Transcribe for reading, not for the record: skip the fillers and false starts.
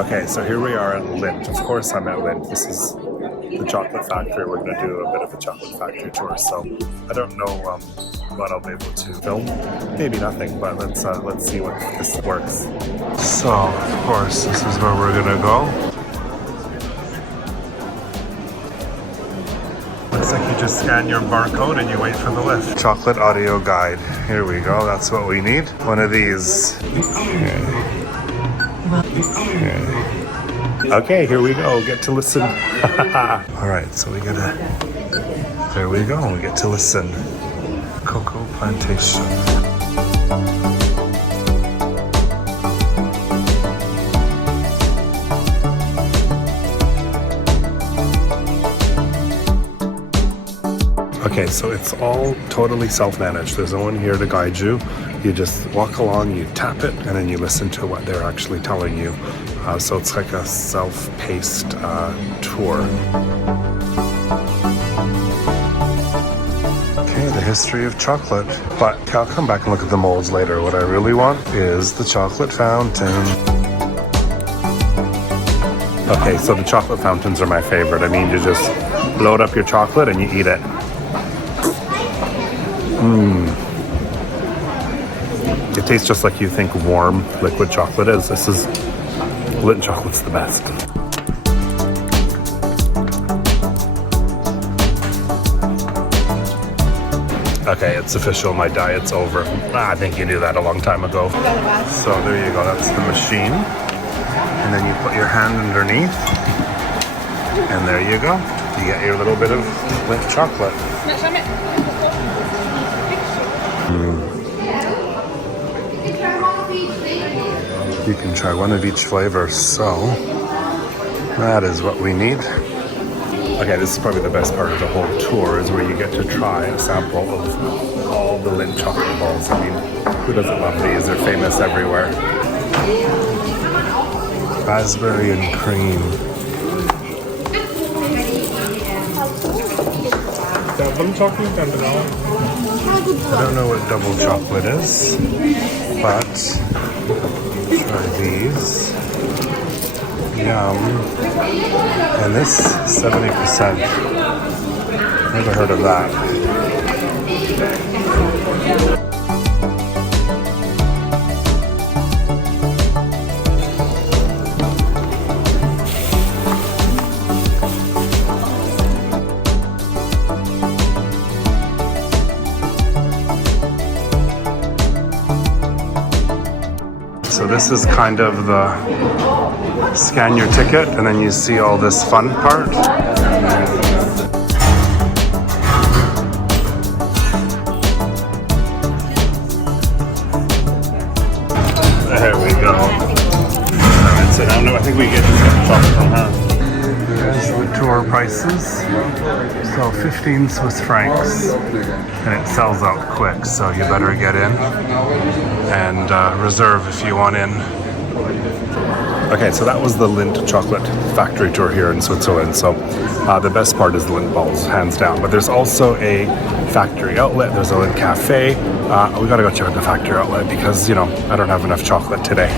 Okay, so here we are at Lindt. Of course I'm at Lindt. This is the chocolate factory. We're going to do a bit of a chocolate factory tour. So I don't know what I'll be able to film. Maybe nothing, but let's see what this works. So, of course, this is where we're going to go. Looks like you just scan your barcode and you wait for the lift. Chocolate audio guide. Here we go. That's what we need. One of these. Okay, here we go. Get to listen. All right, so we gotta. There we go. We get to listen. Cocoa plantation. Okay, so it's all totally self-managed. There's no one here to guide you. You just walk along, you tap it, and then you listen to what they're actually telling you. So it's like a self-paced tour. Okay, the history of chocolate. But I'll come back and look at the molds later. What I really want is the chocolate fountain. Okay, so the chocolate fountains are my favorite. I mean, you just load up your chocolate and you eat it. It tastes just like you think warm liquid chocolate is. This is Lindt chocolate's the best. Okay, it's official. My diet's over. I think you knew that a long time ago. So there you go. That's the machine. And then you put your hand underneath. And there you go. You get your little bit of Lindt chocolate. You can try one of each flavor, so that is what we need. Okay, this is probably the best part of the whole tour, is where you get to try a sample of all the Lindt chocolate balls. I mean, who doesn't love these? They're famous everywhere. Raspberry and cream. I don't know what double chocolate is, but try these. Yum. And this 70%. Never heard of that. So this is kind of the scan your ticket and then you see all this fun part. There we go. Alright, so now I think we get this chocolate from her. There's the tour prices. So 15 Swiss francs. And it sells out quick, so you better get in and reserve if you want in. Okay, so that was the Lindt Chocolate Factory tour here in Switzerland. So the best part is the Lindt balls, hands down. But there's also a factory outlet. There's a Lindt cafe. We gotta go check out the factory outlet because, you know, I don't have enough chocolate today.